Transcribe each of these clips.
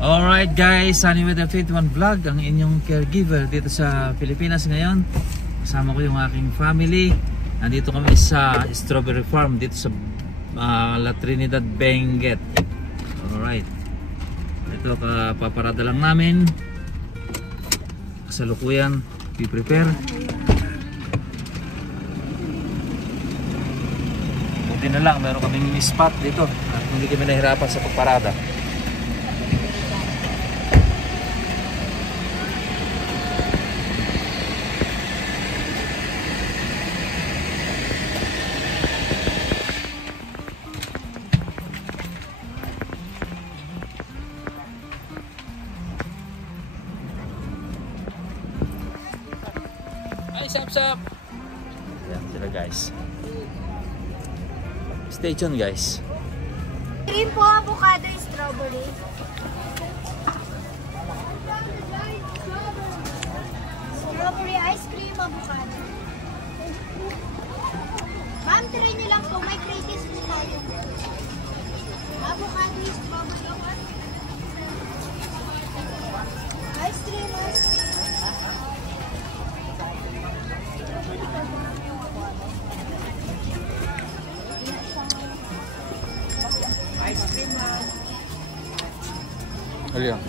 Alright guys, Sunny Weather 21 Vlog, ang inyong caregiver dito sa Pilipinas ngayon. Kasama ko yung aking family. Nandito kami sa Strawberry Farm dito sa La Trinidad, Benguet. Alright. Ito, paparada lang namin. Kasalukuyan, prepare. Buti na lang, meron kaming spot dito at hindi kami nahirapan sa pagparada. Sup. Yan sila guys. Stay tuned guys. Cream po, avocado, strawberry. Strawberry ice cream, avocado. Ma'am, try nyo lang po. May creative po tayo. Avocado, strawberry. Ice cream, ice cream. Ice cream na. Ayan.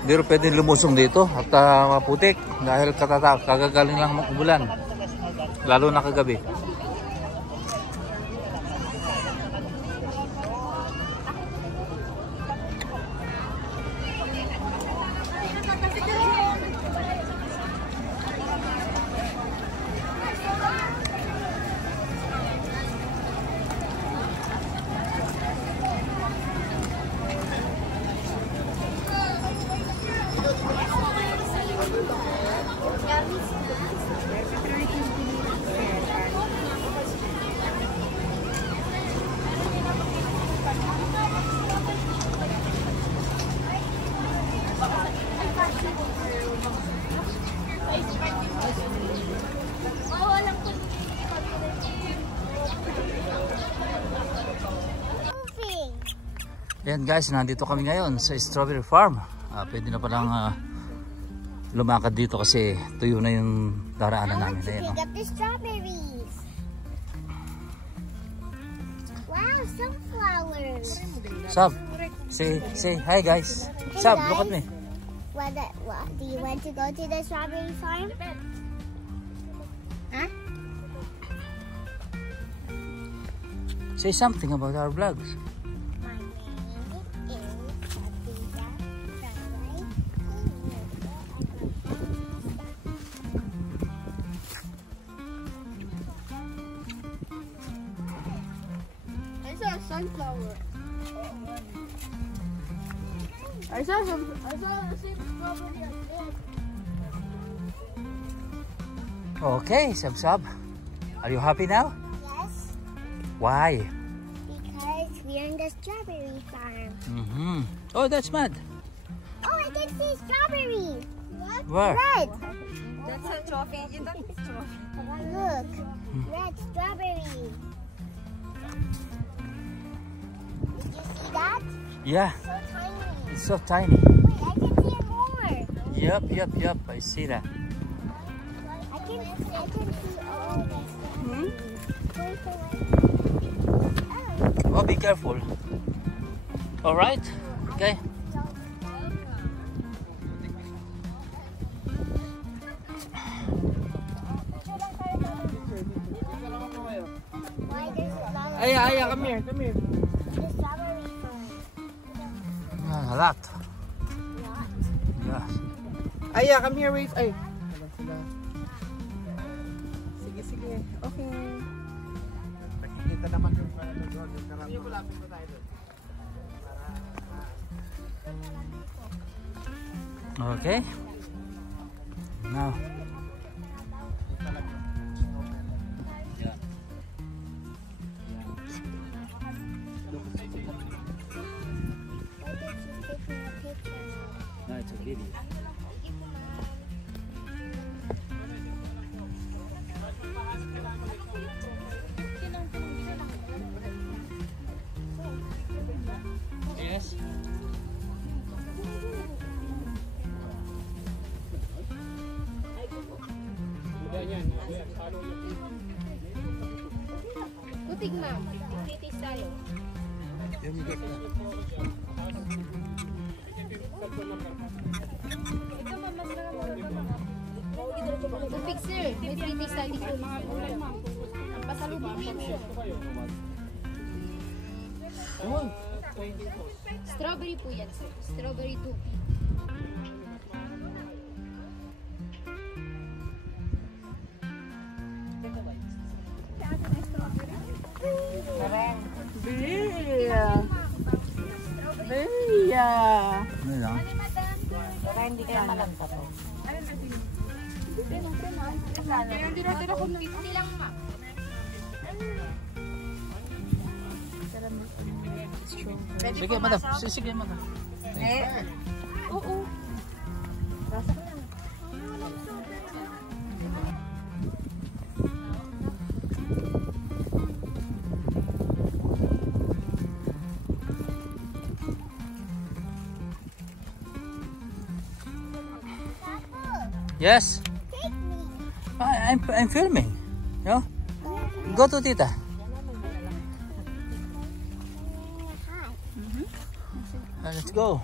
Hindi rin pwedeng lumusong dito at maputik dahil kagagaling lang umulan, lalo na kagabi. Yan guys, nandito kami ngayon sa Strawberry Farm. Pwede na palang lumakad dito kasi tuyo na yung daraanan namin. Ayan, pick up the strawberries. Wow, sunflowers. Sab, say hi guys. Hey Sab, guys. look at me. What, do you want to go to the strawberry farm? Huh? Say something about our vlogs. Sunflower. I saw the same strawberry as this. Okay, Sab. Are you happy now? Yes. Why? Because we're in the strawberry farm. Oh, that's mad. Oh, I can see strawberry. What? Where? Red. That's a trophy. You don't need trophy. Look, red strawberry. Did you see that? Yeah, So tiny. it's so tiny. Wait, I can see more. Yup. I see that. I can see all this. Where's the one? Oh, be careful. All right. Okay. Why there's a lot of Aya, come here. the strawberry farm? A lot. Lot. Yeah. Aya, come here, wait. Ay. Sige. Okay. Nakikita naman yung doon, yung karami. Sige, malapit pa tayo doon. Okay. Now. Yeah. No, it's a video. Yes. Kutig na. Titis tayo. Tupig sir. May titis tayo. Mga gulay ma'am. Pasalubong siya. Strawberry po yan sir. Strawberry tupig. Ano lang? Para hindi kayo malanta po. Kaya tira-tira ko ng 50 lang ma'am. Sige, madam. Sige, madam. Oo. Yes. I'm filming. You know? Go to Tita. Let's go.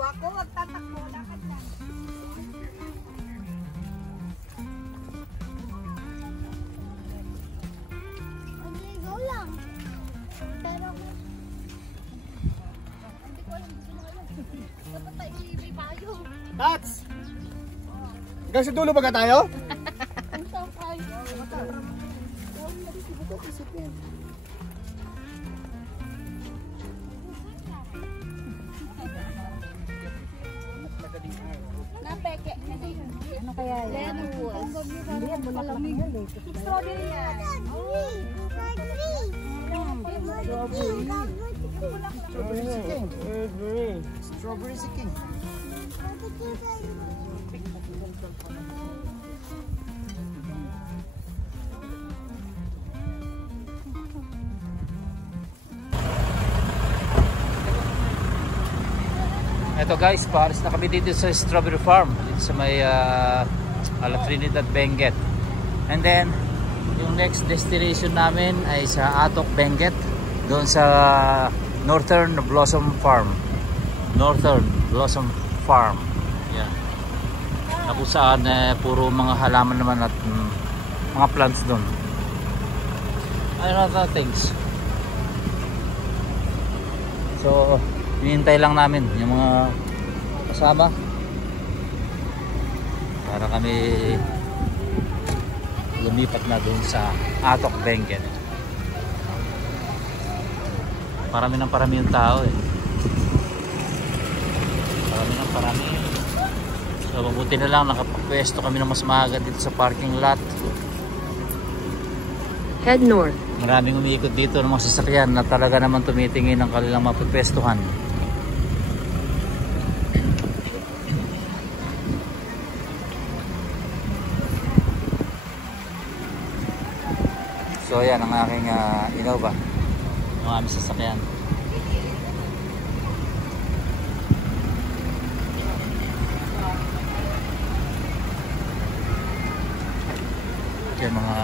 Wako, wag tatakbo. Lakad lang. Go lang. Pero hindi ko alam. Dapat tayo may bayo. Tats! Hanggang sa dulo ba tayo? Ang sangkay. Napeke. Ano kaya yan? Lemon was. Hindi yan, malamig yan eh. Strawberry yan. Strawberry si King. Ito guys, paalis na kami dito sa Strawberry Farm, dito sa may Ala Trinidad, Benguet. And then yung next destination namin ay sa Atok, Benguet, doon sa Northern Blossom Farm. Northern Blossom Farm. Yan. Na kung saan puro mga halaman naman at mga plants doon. And other things. So hinihintay lang namin yung mga kasama para kami lumipat na dun sa Atok, Benguet. Parami yung tao eh. Parami. So mabuti na lang nakapwesto kami ng mas maaga dito sa parking lot. Head north. Maraming umiikot dito ng mga sasakyan na talaga naman tumitingin ng kanilang mapwestuhan. So yan ang aking Innova, ang aming sasakyan. Yung mga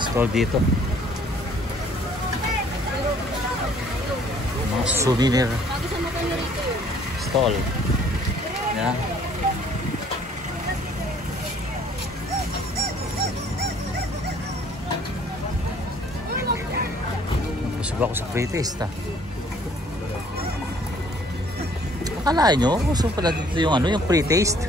stall dito. Mga souvenir stall. Yan. Busog ako sa pre-taste Akala nyo, gusto pala dito yung ano, yung pre-taste.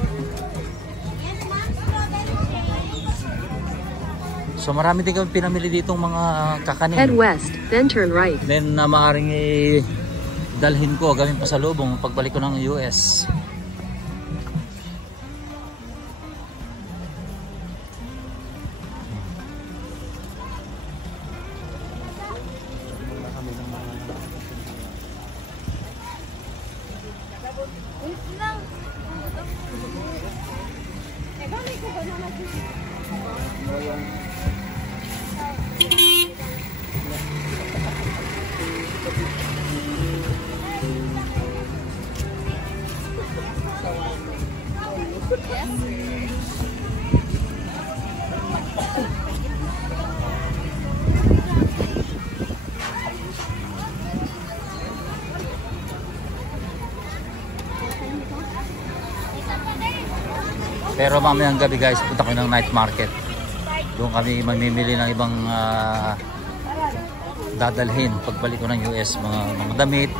So marami din kami pinamili ditong mga kakanin. Head west, then turn right. Then maaaring dalhin ko gamit pa sa lubong pagbalik ko ng US. Pero mamayang gabi guys, punta ko ng night market. Doon kami mamimili ng ibang dadalhin pagbalik ko ng US. Mga damit,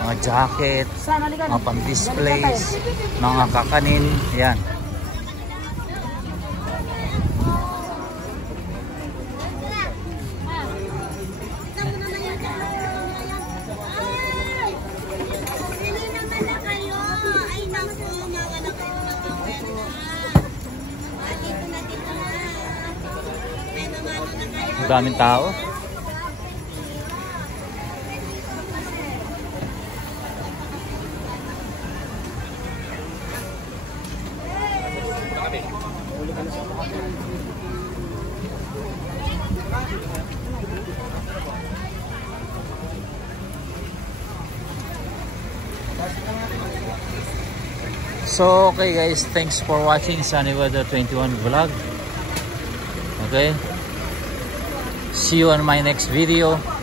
mga jacket, mga pang-displays, mga kakanin. Yan. Daming tao. So okay guys, thanks for watching Sunny Weather 21 vlog. Okay, see you on my next video.